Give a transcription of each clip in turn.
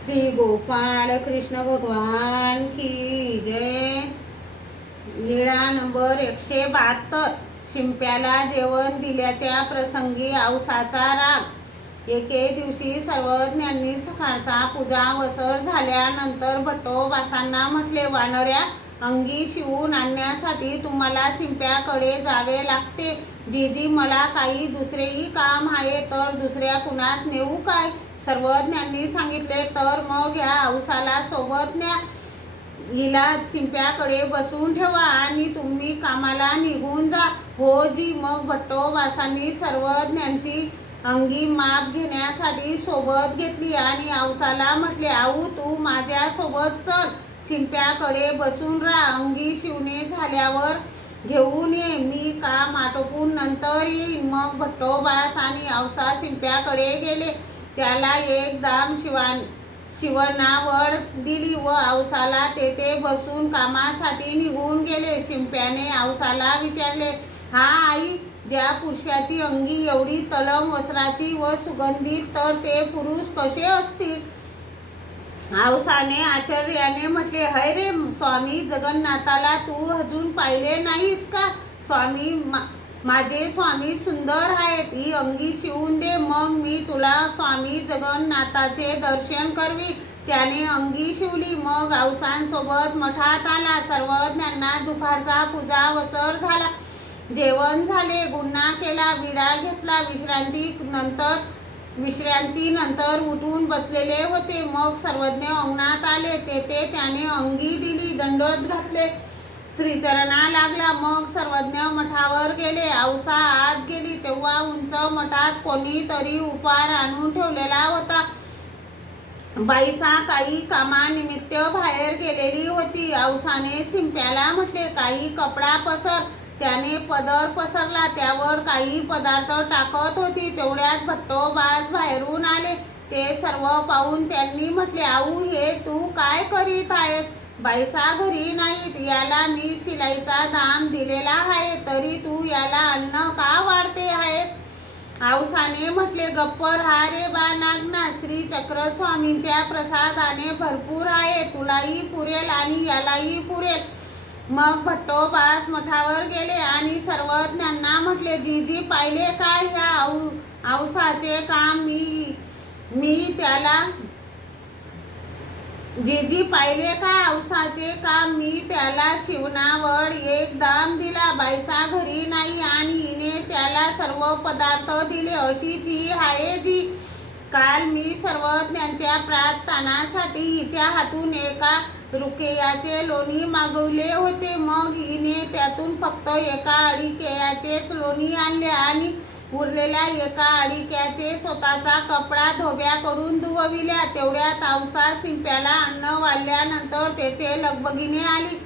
श्री गोपाळ कृष्ण भगवान की जय। लीळा नंबर 172। शिंप्याला जेवण दिल्याच्या प्रसंगी औसाचा राग। एके दिवशी सर्वज्ञांनी सकाळचा पूजा वसर झाल्यानंतर भट्टोबासांना म्हटले, वानऱ्या अंगी शिवून आणण्यासाठी तुम्हाला शिंप्याकडे जावे लागते. जीजी मला काही दुसरेही काम आहे तर दुसऱ्या कुणास नेऊ काय? सर्वज्ञांनी सांगितले, तर मग ह्या औसाला सोबत न्या. हिला शिंप्याकडे बसून ठेवा आणि तुम्ही कामाला निघून जा. हो जी. मग भट्टोबासांनी सर्वज्ञांची अंगी माप घेण्यासाठी सोबत घेतली आणि औसाला म्हटले, आऊ तू माझ्या सोबत चल, शिंप्याकडे बसून राहा. अंगी शिवणे झाल्यावर घेऊन ये. मी काम आटोपून नंतर येईन. मग भट्टोबास आणि औसा शिंप्याकडे गेले. त्याला एक दाम शिवणावळ दिली व औसाला तेथे बसून कामासाठी निघून गेले. शिंप्याने औसाला विचारले, हा आई, ज्या पुरुषाची अंगी एवढी तलम वस्त्राची व सुगंधित, तर ते पुरुष कसे असतील? औसाने आश्चर्याने म्हटले, हय रे स्वामी, जगन्नाथाला तू अजून पाहिले नाहीस का? स्वामी, माझे स्वामी सुंदर आहेत. ही अंगी शिवून दे, मग मी तुला स्वामी जगन्नाथाचे दर्शन करवी. त्याने अंगी शिवली. मग औसांसोबत मठात आला. सर्वज्ञांना दुपारचा पूजा वसर झाला. जेवण झाले. गुन्हा केला. विडा घेतला. विश्रांतीनंतर उठून बसलेले होते. मग सर्वज्ञ अंगणात आले. तेथे त्याने अंगी दिली. दंडोत घातले. श्रीचरणा लागला. मग सर्वज्ञ मठावर गेले. औसा आत गेली तेव्हा उंच मठात कोणीतरी उपार आणून ठेवलेला होता. बाईसा काही कामानिमित्त बाहेर गेलेली होती. औसाने शिंप्याला म्हटले, काही कपडा पसर. त्याने पदर पसरला. त्यावर काही पदार्थ टाकत होती. तेवढ्यात भट्टोबास बाहेरून आले. ते सर्व पाहून त्यांनी म्हटले, आऊ, हे तू काय करीत आहेस? बाईसा घरी नाहीत. याला मी शिलाईचा दाम दिलेला आहे, तरी तू याला अन्न का वाढते आहेस? औसाने म्हटले, गप्प राहा रे बा नागना. श्री चक्र स्वामींच्या प्रसादाने भरपूर आहे. तुलाही पुरेल आणि यालाही पुरेल. मग भट्टोबास मठावर गेले आणि सर्वज्ञांना म्हटले, जीजी पाहिले का ह्या औसाचे काम? मी त्याला जीजी पाहिले का औसाचे काम? मी त्याला शिवणावळ एक दाम दिला. बाईसा घरी नाही आणि हिने त्याला सर्व पदार्थ दिले. अशीच ही आहे जी. काल मी सर्वज्ञांच्या प्रार्थनासाठी हिच्या हातून एका रुकेयाचे लोणी मागवले होते. मग हिने त्यातून फक्त एका अडिक्याचेच लोणी आणले आणि उरलेल्या एका अडिक्याचे स्वतःचा कपडा धोब्याकडून धुवविल्या. तेवढ्यात औसा शिंप्याला अन्न वाढल्यानंतर तेथे लगबगीने आली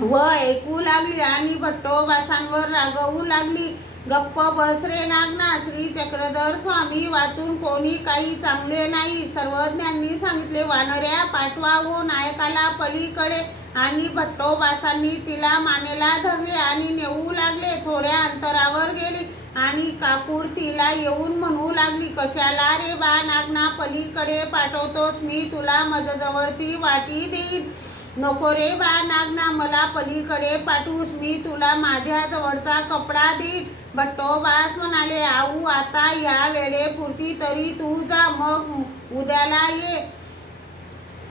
व ऐकू लागली आणि भट्टोबासांवर रागवू लागली. गप्प बस रे नागना. श्री चक्रधर स्वामी वाचून कोणी काही चांगले नाही. सर्वज्ञांनी सांगितले, वानऱ्या पाठवा हो नायकाला पलीकडे. आणि भट्टोबासांनी तिला मानेला धरले आणि नेऊ लागले. थोड्या अंतरावर गेली आणि काकूड तिला येऊन म्हणू लागली, कशाला रे बा नागना पलीकडे पाठवतोस? मी तुला माझ्याजवळची वाटी देईन. नको रे बा नागना, मला पलीकडे पाठवूस. मी तुला माझ्या जवळचा कपडा देईन. भट्टोबास म्हणाले, आऊ, आता या वेळेपुरती तरी तू जा, मग उद्याला ये.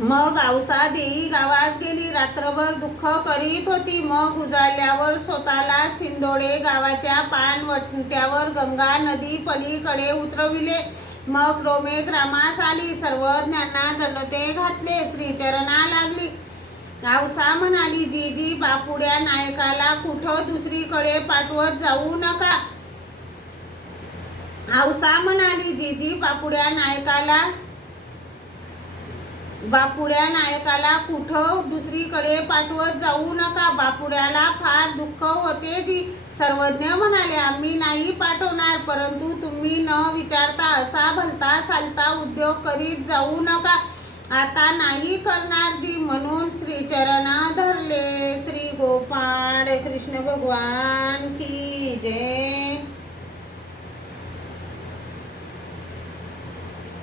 मग औसा देई गावास गेली. रात्रभर दुःख करीत होती. मग उजाडल्यावर स्वतःला शिंदोडे गावाच्या पाणवट्यावर गंगा नदी पलीकडे उतरविले. मग डोमे ग्रामास आली. सर्वज्ञांना दंडोते घातले. श्रीचरणा लागली. औसा म्हणाली, जीजी, बापुड्या नायकाला कुठं दुसरीकडे पाठवत जाऊ नका. औसा म्हणाली, जीजी, बापुड्या नायकाला कुठं दुसरीकडे पाठवत जाऊ नका. बापुड्याला फार दुःख होते जी. सर्वज्ञ म्हणाले, आम्ही नाही पाठवणार, परंतु तुम्ही न विचारता असा भलता सालता उद्योग करीत जाऊ नका. आता नाही करणार जी. म्हणून श्रीचरण धरले. श्री गोपाळ कृष्ण भगवान की जय.